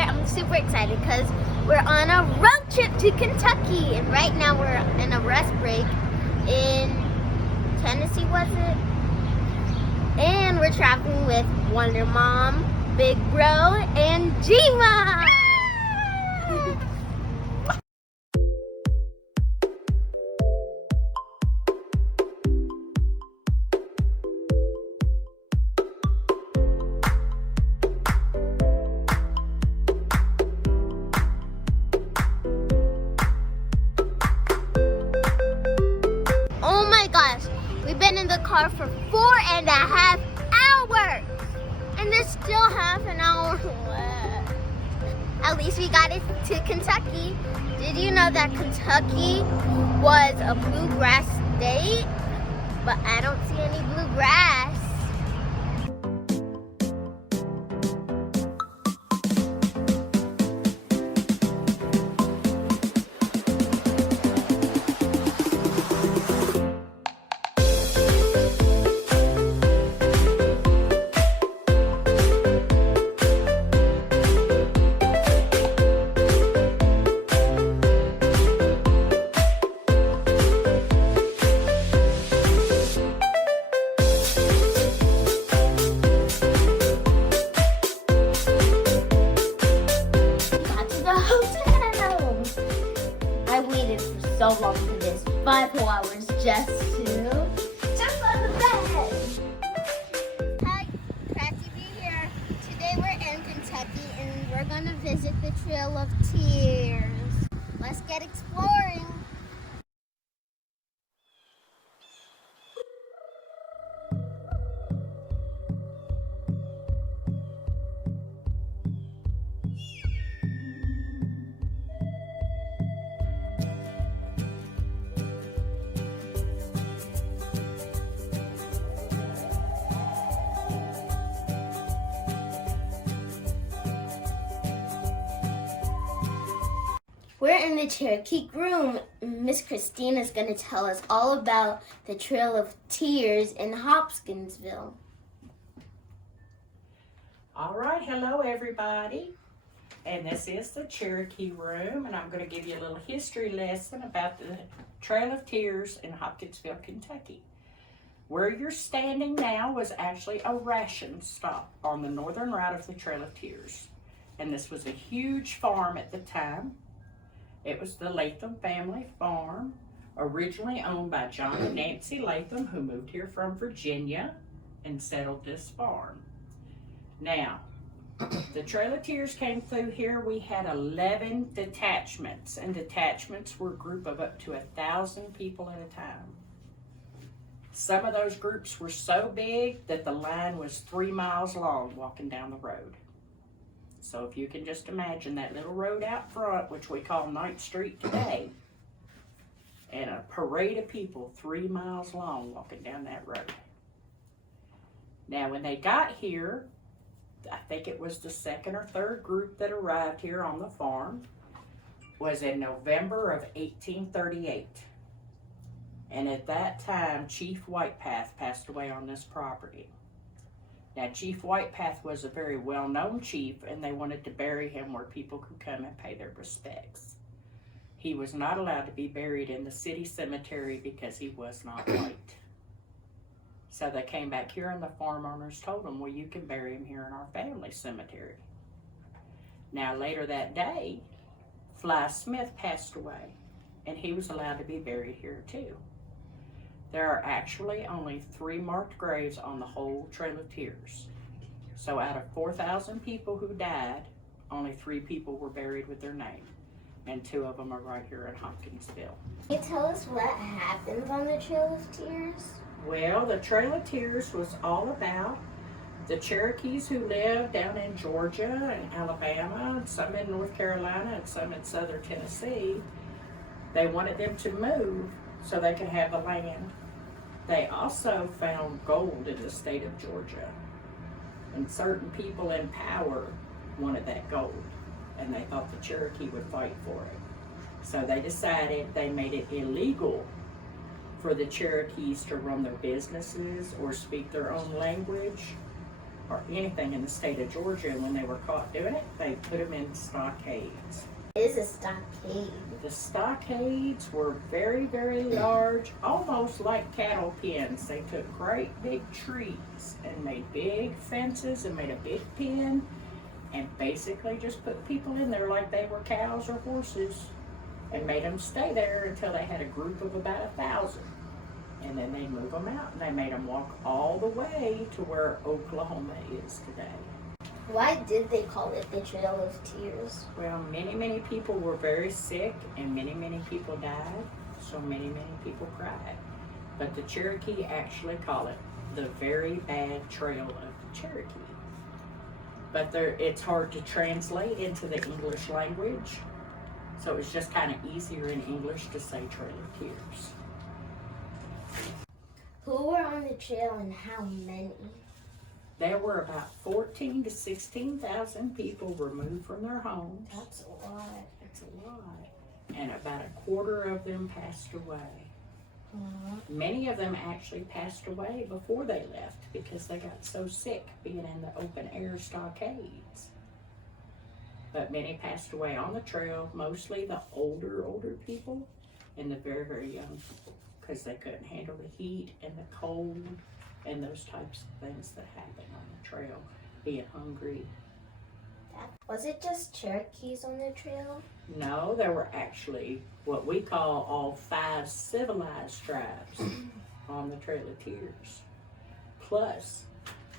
here. I'm super excited because we're on a road trip to Kentucky. And right now we're in a rest break in Tennessee, was it? And we're traveling with Wonder Mom, Big Bro, and G-Mom. We've been in the car for 4.5 hours, and there's still half an hour left. At least we got it to Kentucky. Did you know that Kentucky was a bluegrass state? But I don't see any bluegrass. I waited for so long for this, 5 whole hours just to jump on the bed. Hi, Crafty B here. Today we're in Kentucky and we're going to visit the Trail of Tears. Let's get exploring. We're in the Cherokee room. Miss Christina is going to tell us all about the Trail of Tears in Hopkinsville. All right, hello everybody. And this is the Cherokee room, and I'm going to give you a little history lesson about the Trail of Tears in Hopkinsville, Kentucky. Where you're standing now was actually a ration stop on the northern route of the Trail of Tears. And this was a huge farm at the time. It was the Latham family farm, originally owned by John and Nancy Latham, who moved here from Virginia and settled this farm. Now, the Trail of Tears came through here. We had 11 detachments, and detachments were a group of up to 1,000 people at a time. Some of those groups were so big that the line was 3 miles long walking down the road. So if you can just imagine that little road out front, which we call 9th Street today, and a parade of people 3 miles long walking down that road. Now when they got here, I think it was the second or third group that arrived here on the farm, was in November of 1838. And at that time, Chief Whitepath passed away on this property. Now, Chief Whitepath was a very well-known chief, and they wanted to bury him where people could come and pay their respects. He was not allowed to be buried in the city cemetery because he was not white. So they came back here, and the farm owners told them, well, you can bury him here in our family cemetery. Now, later that day, Fly Smith passed away, and he was allowed to be buried here too. There are actually only 3 marked graves on the whole Trail of Tears. So out of 4,000 people who died, only 3 people were buried with their name. And 2 of them are right here in Hopkinsville. Can you tell us what happens on the Trail of Tears? Well, the Trail of Tears was all about the Cherokees who lived down in Georgia and Alabama, and some in North Carolina, and some in southern Tennessee. They wanted them to move so they could have the land. They also found gold in the state of Georgia, and certain people in power wanted that gold, and they thought the Cherokee would fight for it. So they decided they made it illegal for the Cherokees to run their businesses or speak their own language or anything in the state of Georgia. And when they were caught doing it, they put them in stockades. It is a stockade. The stockades were very, very large, almost like cattle pens. They took great big trees and made big fences and made a big pen and basically just put people in there like they were cows or horses and made them stay there until they had a group of about 1,000. And then they move them out and they made them walk all the way to where Oklahoma is today. Why did they call it the Trail of Tears? Well, many, many people were very sick and many, many people died. So many, many people cried. But the Cherokee actually call it the very bad Trail of the Cherokee. But it's hard to translate into the English language. So it's just kind of easier in English to say Trail of Tears. Who were on the trail and how many? There were about 14,000 to 16,000 people removed from their homes. That's a lot. That's a lot. And about a quarter of them passed away. Many of them actually passed away before they left because they got so sick being in the open air stockades. But many passed away on the trail, mostly the older people and the very, very young people because they couldn't handle the heat and the cold and those types of things that happen on the trail, being hungry. Was it just Cherokees on the trail? No, there were actually what we call all 5 civilized tribes on the Trail of Tears. Plus,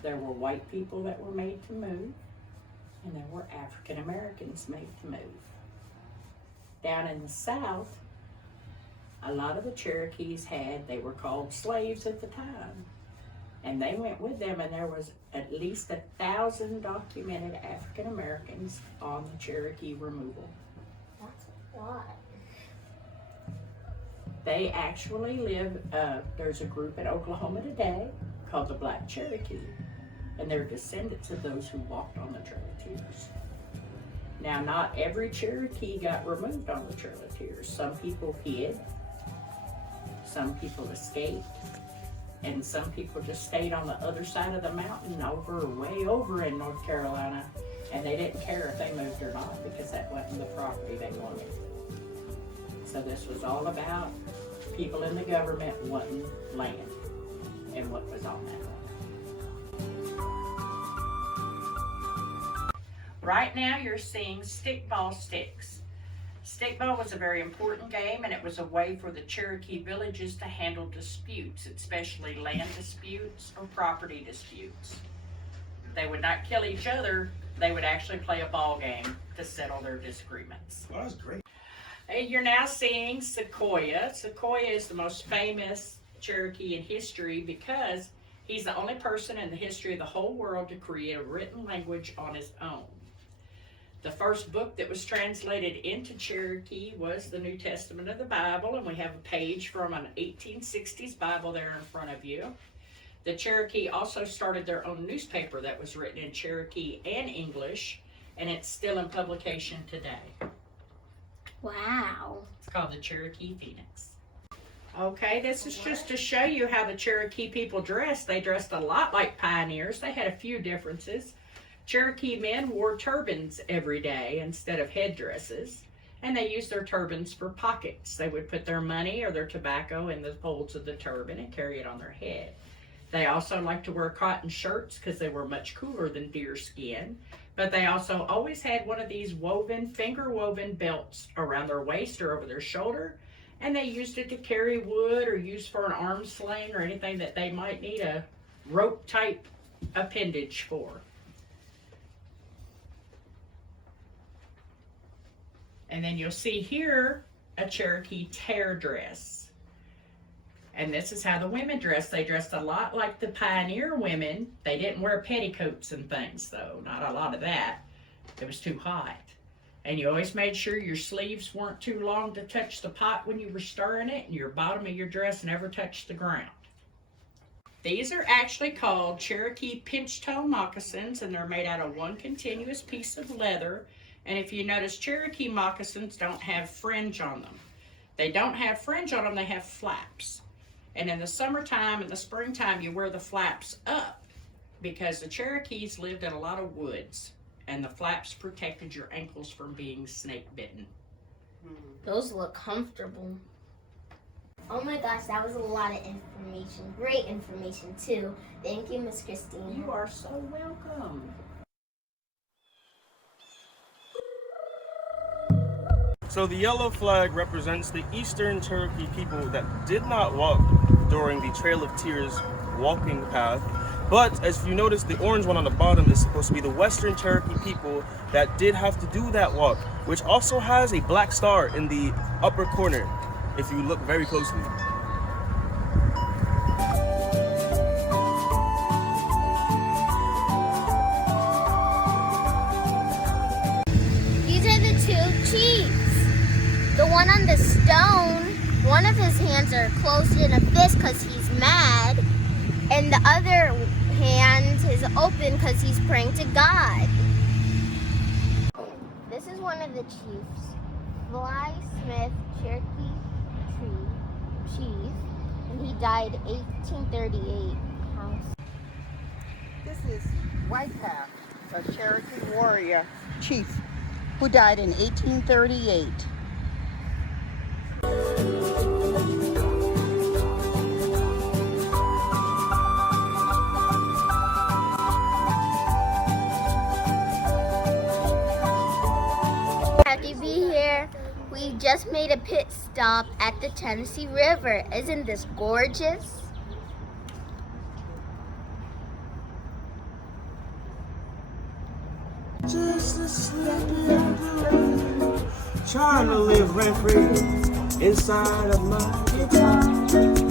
there were white people that were made to move, and there were African Americans made to move. Down in the South, a lot of the Cherokees they were called slaves at the time. And they went with them, and there was at least 1,000 documented African Americans on the Cherokee removal. That's a lot. They actually live, there's a group in Oklahoma today called the Black Cherokee, and they're descendants of those who walked on the Trail of Tears. Now, not every Cherokee got removed on the Trail of Tears. Some people hid, some people escaped, and some people just stayed on the other side of the mountain way over in North Carolina, and they didn't care if they moved or not because that wasn't the property they wanted. So this was all about people in the government wanting land and what was on that land. Right now you're seeing stickball sticks. Stickball was a very important game, and it was a way for the Cherokee villages to handle disputes, especially land disputes or property disputes. They would not kill each other, they would actually play a ball game to settle their disagreements. Well, that was great. And you're now seeing Sequoia. Sequoia is the most famous Cherokee in history because he's the only person in the history of the whole world to create a written language on his own. The first book that was translated into Cherokee was the New Testament of the Bible, and we have a page from an 1860s Bible there in front of you. The Cherokee also started their own newspaper that was written in Cherokee and English, and it's still in publication today. Wow. It's called the Cherokee Phoenix. Okay, this is just to show you how the Cherokee people dressed. They dressed a lot like pioneers. They had a few differences. Cherokee men wore turbans every day instead of headdresses, and they used their turbans for pockets. They would put their money or their tobacco in the folds of the turban and carry it on their head. They also liked to wear cotton shirts because they were much cooler than deer skin, but they also always had one of these finger-woven belts around their waist or over their shoulder, and they used it to carry wood or use for an arm sling or anything that they might need a rope-type appendage for. And then you'll see here a Cherokee tear dress. And this is how the women dressed. They dressed a lot like the pioneer women. They didn't wear petticoats and things though, not a lot of that. It was too hot. And you always made sure your sleeves weren't too long to touch the pot when you were stirring it, and your bottom of your dress never touched the ground. These are actually called Cherokee pinch toe moccasins, and they're made out of one continuous piece of leather. And if you notice, Cherokee moccasins don't have fringe on them. They don't have fringe on them, they have flaps. And in the summertime and the springtime, you wear the flaps up. because the Cherokees lived in a lot of woods, and the flaps protected your ankles from being snake bitten. Those look comfortable. Oh my gosh, that was a lot of information. Great information too. Thank you, Miss Christine. You are so welcome. So the yellow flag represents the Eastern Cherokee people that did not walk during the Trail of Tears walking path. But as you notice, the orange one on the bottom is supposed to be the Western Cherokee people that did have to do that walk, which also has a black star in the upper corner, if you look very closely. These are the two chiefs. The one on the stone, one of his hands are closed in a fist because he's mad, and the other hand is open because he's praying to God. This is one of the chiefs, Fly Smith Cherokee Chief, and he died 1838. This is White Path, a Cherokee warrior chief who died in 1838. Crafty B here. We just made a pit stop at the Tennessee River. Isn't this gorgeous? Just a slip, trying to live rent free inside of my guitar.